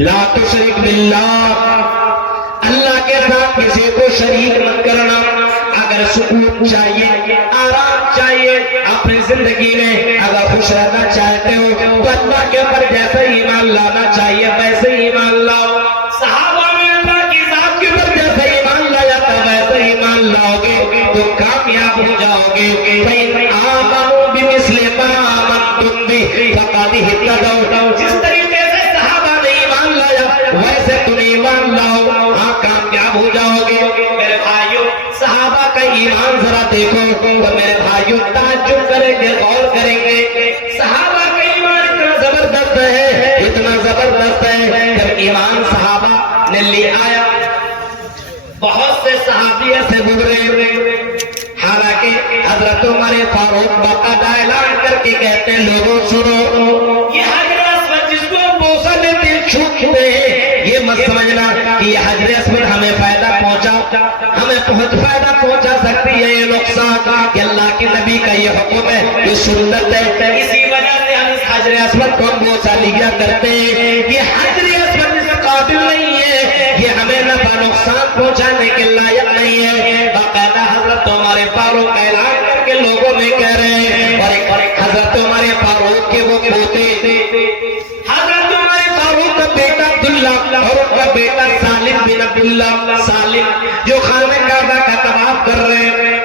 لا تشرک باللہ، اللہ کے ساتھ کسی کو شریک مت کرنا۔ اگر سکون چاہیے، آرام چاہیے اپنی زندگی میں، اگر خوش رہنا چاہتے ہو تو اللہ کے اوپر جیسے ایمان لانا چاہیے ویسے ایمان لاؤ۔ صحابہ نے اللہ کی ذات کے اوپر جیسے ایمان لایا تھا ویسے ایمان لاؤ گے تو کامیاب ہو جاؤ گے۔ فَإِنْ آمَنُوا بِمِثْلِ مَا آمَنْتُمْ بِهِ فَقَدِ اهْتَدَوْا، جس طریقے سے صحابہ نے ایمان لایا ویسے تم ایمان لاؤ، ہاں کامیاب ہو جاؤ گے۔ میرے بھائیوں، صحابہ کا ایمان ذرا دیکھو تو میرے بھائیوں تعجب کریں گے، غور کریں گے۔ صحابہ کا ایمان اتنا زبردست ہے، اتنا زبردست ہے، جب ایمان صحابہ نے لے آیا بہت سے صحابی سے گزرے، حالانکہ حضرت عمر فاروق باقاعدہ اعلان کر کے کہتے ہیں لوگوں سنو، یہ حجر اسود جس کو بوسہ میں دل چھوٹتے ہیں، یہ مت سمجھنا کہ یہ حجر اسود ہمیں فائدہ پہنچا، ہمیں بہت فائدہ پہنچا سکتی ہے، یہ نقصان کہ اللہ کے نبی کا یہ حکم ہے، یہ سنت ہے، اسی وجہ سے ہم اس حجر اسود کو بوسہ لیا کرتے ہیں۔ یہ حجر اسود اس قابل نہیں ہے، یہ ہمیں نفع نقصان پہنچانے کے لائق نہیں ہے۔ باقاعدہ حضرت عمر فاروق کا اعلان کر کے لوگوں میں کہہ رہے ہیں، اور ایک حضرت عمر فاروق کے وہ پوتے حضرت عمر فاروق کا بیٹا عبداللہ اور ان کا بیٹا سالم بن عبداللہ، سالم جو خانہ کعبہ کا طواف کر رہے ہیں،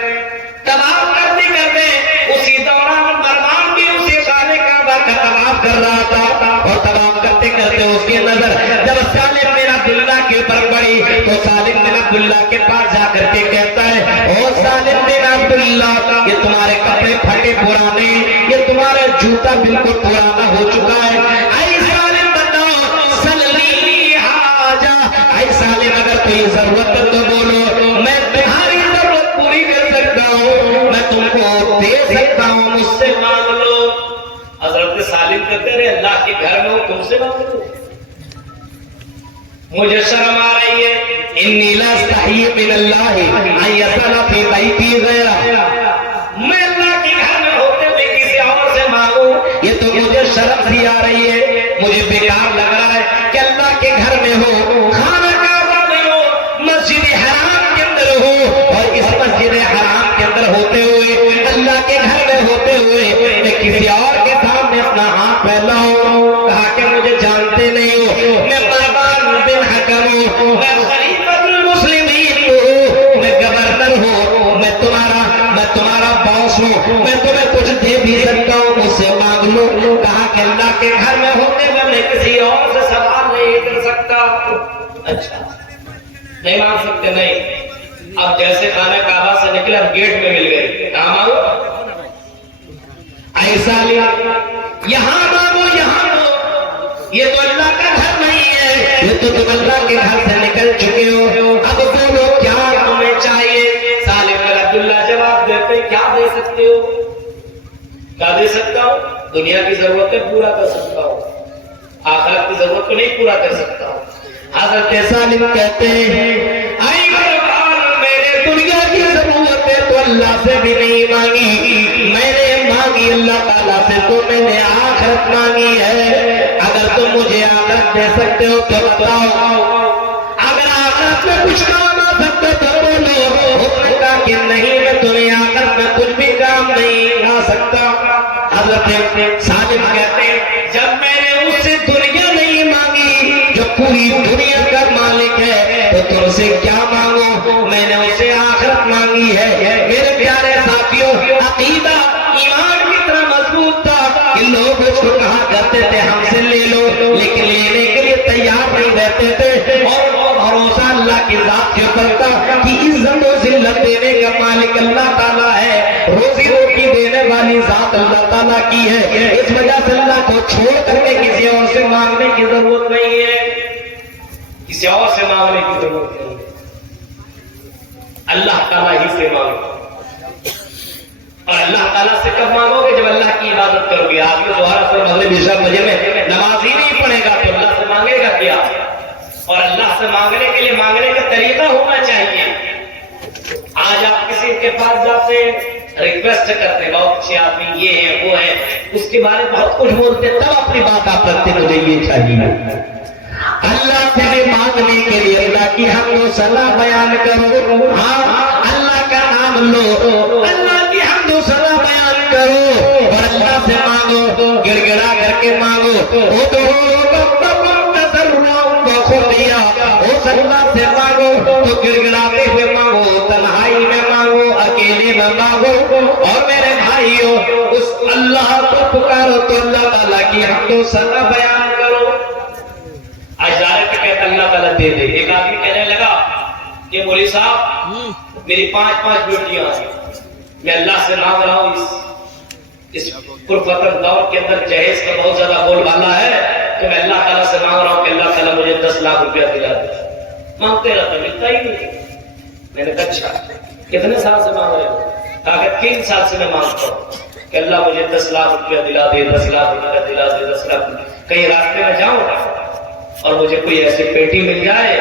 طواف کرتے کرتے اسی دوران مروان بھی اسی خانہ کعبہ کا طواف کر رہا تھا، اور طواف کرتے کرتے اس کی نظر جب سالم بن عبداللہ کے اوپر پڑی تو سالم بن عبداللہ کے پاس جا کر کے کہتا ہے، او سالم بن عبداللہ، یہ تمہارے کپڑے پھٹے پرانے، یہ تمہارا جوتا بالکل پرانا ہو چکا ہے، اے سالم بتاؤ سلنی حاجہ، اے سالم اگر کوئی ضرورت ہے تو بولو، میں تمہاری ضرورت پوری کر سکتا ہوں، میں تم کو دے سکتا ہوں، مجھ سے مانگ لو۔ حضرت سالم کہتے رہے اللہ کے گھر میں ہو تم سے مانگ لو، مجھے شرم آ رہی ہے، انی لا استحی من اللہ ان یسأل فی بیتی غیرہ، میں اللہ کے گھر میں ہوتے ہوئے کسی اور سے مانگوں یہ تو مجھے شرم سی آ رہی ہے، مجھے بیکار لگ رہا ہے کہ اللہ کے گھر میں ہو، خانہ کعبہ میں ہو، مسجد حرام کے اندر ہو، اور اس مسجد حرام کے اندر ہوتے ہوئے، اللہ کے گھر میں ہوتے ہوئے میں کسی اور کے سامنے اپنا ہاتھ پھیلاؤں۔ کہا کہ مجھے جانتے نہیں ہو، میں مروان بن حکم ہوں، میں خلیفۃ المسلمین ہوں، میں گورنر ہوں، میں تمہارا باس ہوں، میں تمہیں کچھ دے بھی سکتا ہوں، مجھ سے مانگ لو۔ کہا کہ اللہ کے گھر میں ہوتے ہوئے میں کسی اور سے سوال نہیں کر سکتا۔ اچھا نہیں مانگ سکتے؟ نہیں۔ اب جیسے خانہ کعبہ سے نکلے اب گیٹ میں مل گئے، کہاں مانگو؟ ایسا لیا یہاں مانگو، یہاں مانگو، یہ تو اللہ کا گھر نہیں ہے، یہ تو تم اللہ کے گھر سے نکل چکے ہو، اب بولو کیا تمہیں چاہیے؟ سالم بن عبداللہ جواب دیتے کیا دے سکتے ہو؟ کیا دے سکتا ہوں؟ دنیا کی ضرورتیں پورا کر سکتا ہوں، آخرت کی ضرورت کو نہیں پورا کر سکتا ہوں۔ حضرت سالم کہتے ہیں اے قربان، میرے دنیا کی ضرورتیں تو اللہ سے بھی نہیں مانگی، میں نے مانگی اللہ تعالیٰ سے تو میں نے آخرت مانگی ہے، اگر تم مجھے آخرت دے سکتے ہو تو بتاؤ، اگر آخرت میں کچھ کام آ سکتے تو بولو، حکم کا کہ نہیں میں تمہیں آخرت میں کچھ بھی کام نہیں آ سکتا۔ حضرت سالم کہتے ہیں جب میں نے اس سے دنیا نہیں مانگی جو پوری دنیا کا مالک ہے تو تم سے کیا مانگو، میں نے اسے آخرت مانگی ہے۔ میرے پیارے ساتھیوں، عقیدہ ایمان کتنا مضبوط تھا کہ لوگ اس کو کہا کرتے تھے ہم سے لے لو، لیکن لینے کے لیے تیار نہیں رہتے تھے، اور بھروسہ اللہ کی ذات کے اوپر تھا کہ عزت و ذلت دینے کا مالک اللہ تعالیٰ ہے، روزی روٹی دینے والی ذات اللہ تعالیٰ کی ہے، اس وجہ سے اللہ کو چھوڑ کر کے کسی اور سے مانگنے کی ضرورت نہیں ہے، کسی اور سے مانگنے کی ضرورت نہیں ہے، اللہ تعالیٰ ہی سے مانگو۔ اور اللہ تعالیٰ سے کب مانگو گے؟ جب اللہ کی عبادت کرو گے۔ آپ دوبارہ سے مغرب عشاء بجے میں نماز ہی نہیں پڑھے گا تو اللہ سے مانگے گا کیا؟ اور اللہ سے مانگنے کے لیے مانگنے کا طریقہ ہونا چاہیے۔ آج آپ کسی کے پاس جاتے ریکویسٹ کرتے بہت اچھے آدمی یہ ہے وہ ہے، اس کے بارے میں بہت کچھ بولتے، تب اپنی بات آپ رکھتے مجھے یہ چاہیے، اللہ سے بھی مانگنے کے لیے اللہ کی حمد و ثنا بیان کرو. ہاں اللہ کا نام لو, اللہ کی حمد و ثنا بیان کرو اور اللہ سے مانگو, گڑ گڑا کر کے مانگو. اللہ سے مانگو تو گڑ گڑاتے ہوئے مانگو, تنہائی میں مانگو, اکیلے میں مانگو. اور میرے بھائیو اس اللہ کو پکارو تو اللہ تعالیٰ کی حمد و ثنا بیان کرو. اشارہ کے کہتا اللہ تعالیٰ دے دے. ایک آدمی کہنے لگا کہ مولوی صاحب میری 5 بیٹیاں ہیں, میں اللہ سے مانگ رہا ہوں, اس پرفتن دور کے اندر جہیز کا بہت زیادہ بول بالا ہے, تو میں اللہ تعالیٰ سے مانگ رہا ہوں کہ اللہ تعالیٰ مجھے 10 لاکھ روپیہ دلا دے. مانگتے رہتا, ملتا ہی نہیں. میں نے کہا اچھا کتنے سال سے مانگ رہے ہو؟ کہا کہ 3 سال سے میں مانگتا ہوں کہ اللہ مجھے 10 لاکھ روپیہ دلا دے, 10 لاکھ روپیہ دلا دے, 10 لاکھ. کہیں راستے میں جاؤں اور مجھے کوئی ایسی پیٹی مل جائے,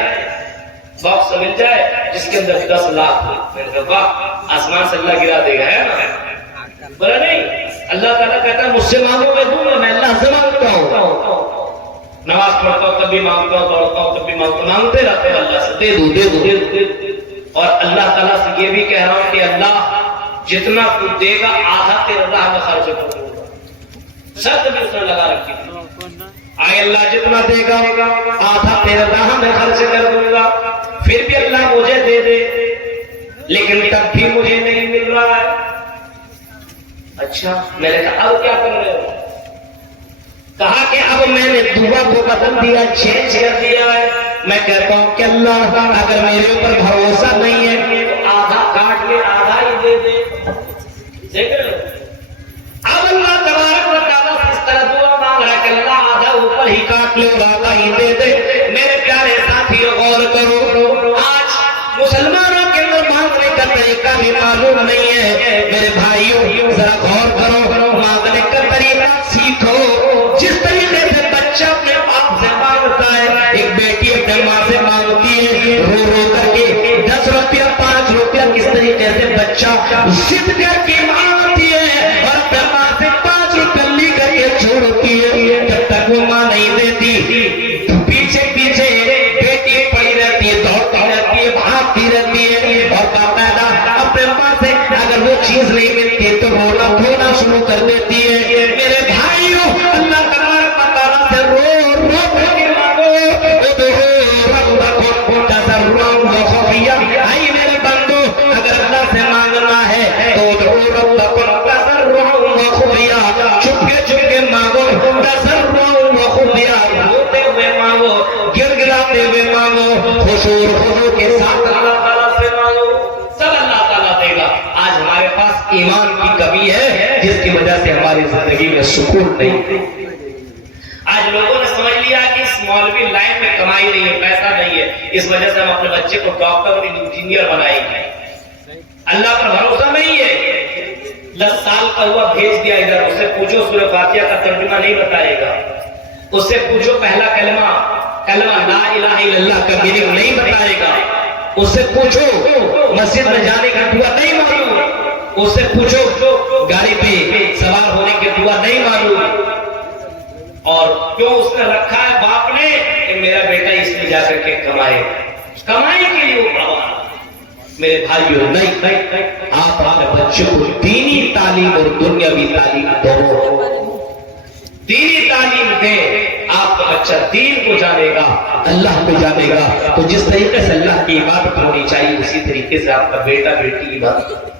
باکس مل جائے جس کے اندر 10 لاکھ ہو. میں نے کہا واہ, آسمان سے اللہ گرا دے گا, ہے نا؟ بولا نہیں, اللہ تعالیٰ کہتا ہے مجھ سے مانگو میں دوں گا. میں اللہ سے مانگتا ہوں, نماز پڑھتا ہوں تب بھی مانگتا ہوں, دوڑتا ہوں تب بھی مانگتا ہوں, مانگتے رہتے ہیں اللہ سے, دے دو دے دو دے دو دے دو. اور اللہ تعالیٰ سے یہ بھی کہہ رہا ہوں کہ اللہ جتنا تو دے گا آدھا تیرے راہ میں خرچ کر دوں گا. شرط بھی اس نے لگا رکھی تھی, آئے اللہ جتنا دے گا آدھا تیرے راہ میں خرچ کر دوں گا. پھر بھی اللہ مجھے دے دے, لیکن تب بھی مجھے نہیں مل رہا ہے. اچھا, میں نے کہا اب کیا کر رہے ہو؟ کہا کہ اب میں نے دعا کو بدل دیا, چینج کر دیا ہے. میں کہتا ہوں کہ اللہ اگر میرے اوپر بھروسہ نہیں ہے تو آدھا کاٹ لے, آدھا ہی دے دے. دیکھ رہے ہو, اب اللہ تبارک و تعالیٰ اس طرح دعا مانگ رہا ہے کہ اللہ آدھا اوپر ہی کاٹ لے اور آدھا ہی دے دے. میرے پیارے ساتھیوں غور کرو, آج مسلمانوں کے اندر مانگنے کا طریقہ بھی معلوم نہیں ہے. میرے بھائیوں ذرا غور کرو, مانگنے کا طریقہ سیکھو. جس طریقے سے بچہ اپنے باپ سے مانگتا ہے, ایک بیٹی اپنے ماں سے مانگتی ہے رو رو کر کے 10 روپیہ 5 روپیہ, کس طریقے سے بچہ ضد کر کے مانگتی ہے اور اپنے ماں سے 5 روپیہ لی کر کے چھوڑتی ہے. جب تک وہ ماں نہیں دیتی تو پیچھے پیچھے بیٹی پڑی رہتی ہے, دوڑتی رہتی ہے, بھاگتی رہتی ہے, اور باقاعدہ اپنے ماں سے اگر وہ چیز نہیں ملتی تو رونا دھونا شروع کر دیتی ہے. میرے بھائیوں اللہ تبارک و تعالیٰ سے رو رو کر کے مانگو. آئی میرے بندو, اگر اللہ سے مانگنا ہے تو چپکے چپکے مانگو, روتے ہوئے مانگو, گر گراتے ہوئے مانگو, خشوع کے ساتھ اللہ تعالیٰ سے مانگو, سب اللہ تعالیٰ دے گا. آج ہمارے پاس ایمان کی کمی ہے جس کی وجہ سے ہماری زندگی میں سکون نہیں. آج لوگوں نے سمجھ لیا کہ اس مولوی لائن میں کمائی نہیں ہے, پیسہ نہیں ہے, اس وجہ سے ہم اپنے بچے کو ڈاکٹر اور انجینئر بنائیں گے. اللہ پر بھروسہ نہیں ہے. 10 سال کا ہوا بھیج دیا ادھر, اس سے پوچھو سورہ فاتحہ کا ترجمہ نہیں بتائے گا, اس سے پوچھو پہلا کلمہ لا الہ الا اللہ کا میننگ نہیں بتائے گا, اس سے پوچھو مسجد میں جانے کا دعا نہیں معلوم, اس سے پوچھو گاڑی پہ سوار ہونے کی دعا نہیں معلوم. اور کیوں اس نے رکھا ہے باپ نے کہ میرا بیٹا اس میں جا کر کے کمائے, کمائی کے لیے وہ پڑھا. میرے بھائیوں نہیں, آپ اپنے بچوں کو دینی تعلیم اور دنیاوی تعلیم دونوں, دینی تعلیم دیں. آپ کا بچہ دین کو جانے گا, اللہ کو جانے گا. تو جس طریقے سے اللہ کی عبادت ہونی چاہیے اسی طریقے سے آپ کا بیٹا بیٹی عبادت